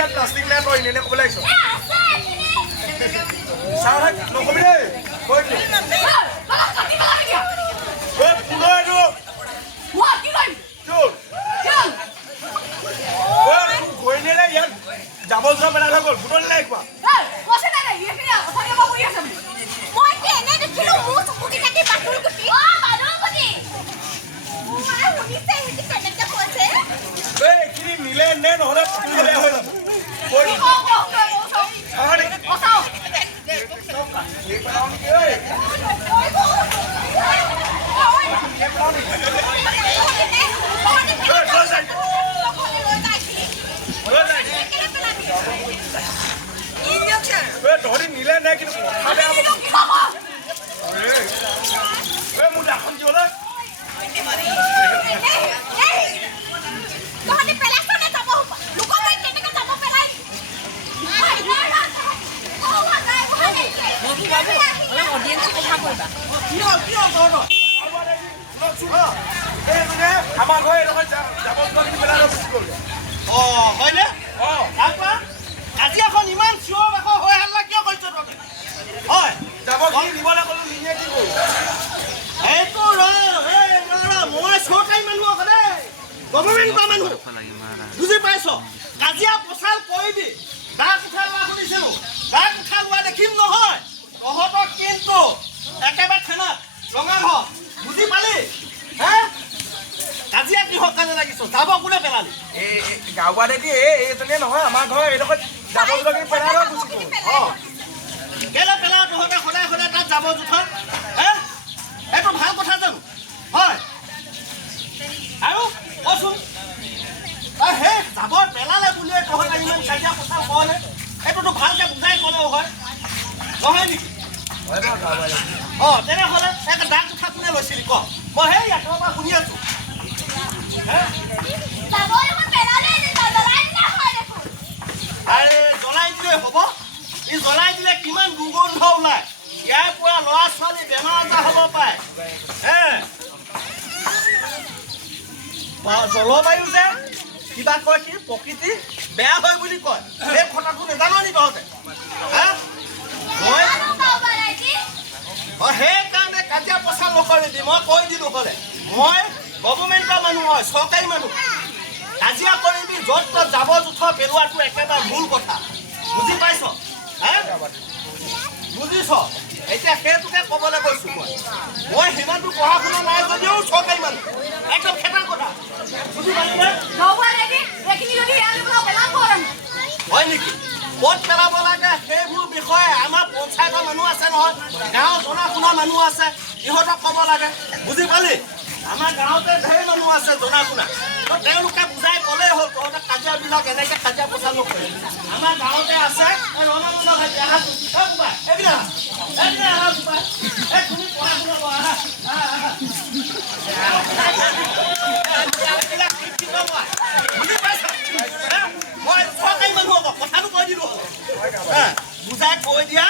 ইয়াত প্লাষ্টিক নাই তই এনে ক'বলৈ আহিছ চাহ নকবি দেই কৈ দিলোঁ যাব যোৱা পেলাই হৈ গ'ল ফুটল নাই কোৱা এইখিনি নিলে নে নহ'লে বেয়া হৈ যাব ধৰি নিলে নে কিন্তু কথা বেয়া মোৰ দাখন দিবলৈ আমাৰ ঘৰ এইডোখৰ যাব পেলাই গুচি গ'ল হয়নে আজি এখন ইমান চিঞৰ বাখৰ হৈ হাল্লা কিয় কৰিছ তহঁতে হয় যাবখিনি নিবলৈ ক'লো নিয়ে কি কৰোঁ এইটো মই চৰকাৰী মানুহ আকৌ দেই গভৰ্ণমেণ্ট কৰা মানুহ বুজি পাইছ কাজিয়া পচাল কৰিবি দাগ উঠা লোৱা শুনিছিলোঁ দাগ উঠা লোৱা দেখিম নহয় তহঁতক কিন্তু একেবাৰে থানাত ৰঙা ঘৰ বুজি পালি হে কাজিয়া কিহৰ কাৰণে লাগিছ যাব কোনে পেলালি গাঁওবাদেদি এইজনীয়ে নহয় আমাৰ ঘৰ এইডোখৰত যাব যোৱাখিনি পেলাই গুচি গ'ল কেলে পেলাও তহঁতে সদায় সদায় তাত যাব জোঠা হে এইটো ভাল কথা জানো হয় আৰু কচোন সেই জাবৰ পেলালে বুলিয়ে তহঁতে ইমান কাজিয়া পচাল কৰে এইটোতো ভালকে বুজাই ক'লেও হয় নহয় নেকি তেনেহ'লে এটা দাগ উঠা কোনে লৈছিলি ক মই সেই ইয়াৰ পৰা শুনি আছো জ্বলাই দিলে হ'ব ই জ্বলাই দিলে কিমান দুৰ্গন্ধ ওলায় ইয়াৰ পৰা ল'ৰা ছোৱালী বেমাৰ আজাৰ হ'ব পাৰে জলবায়ু যে কিবা কয় কি প্ৰকৃতি বেয়া হয় বুলি কয় সেই কথাটো নাজানো নি তহঁতে সেইকাৰণে কাজিয়া পচাল নকৰিবি মই কৈ দিলোঁ ক'লে মই গভৰ্ণমেণ্টৰ মানুহ হয় চৰকাৰী মানুহ কাজিয়া কৰিবি য'ত ত'ত জাবৰ জোঁথৰ পেলোৱাটো একেবাৰে মূল কথা বুজি পাইছ বুজিছ এতিয়া সেইটোকে ক'বলৈ গৈছোঁ মই সিমানটো পঢ়া শুনা নাই যদিও চৰকাৰী মানুহ একদম খেতাৰ কথা বুজি পাইছনে হয় নেকি ক'ত পেলাব লাগে সেইবোৰ বিষয়ে আমাৰ পঞ্চায়তৰ মানুহ আছে নহয় গাঁৱৰ জনা শুনা মানুহ আছে ইহঁতক ক'ব লাগে বুজি পালি আমাৰ গাঁৱতে ঢেৰ মানুহ আছে জনা শুনা তেওঁলোকে বুজাই ক'লেই হ'ল তহঁতে কাজিয়াবিলাক এনেকৈ কাজিয়া পচাল নকৰে আমাৰ গাঁৱতে আছে বুজি পাইছা মই চৰকাৰী মানুহ হ'ব কথাটো কৈ দিলোঁ বুজাই কৈ দিয়া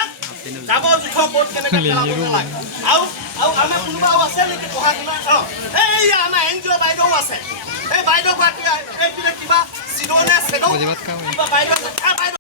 জাবৰ জোঁথৰ ক'ত কেনেকৈ পেলাব নালাগে আৰু আমাৰ কোনোবাও আছে নেকি পঢ়া শুনা এই আমাৰ NGO বাইদেউ আছে এই বাইদেউ গৰাকী কিবা চিডনে চেডৌ কিবা বাইদেউ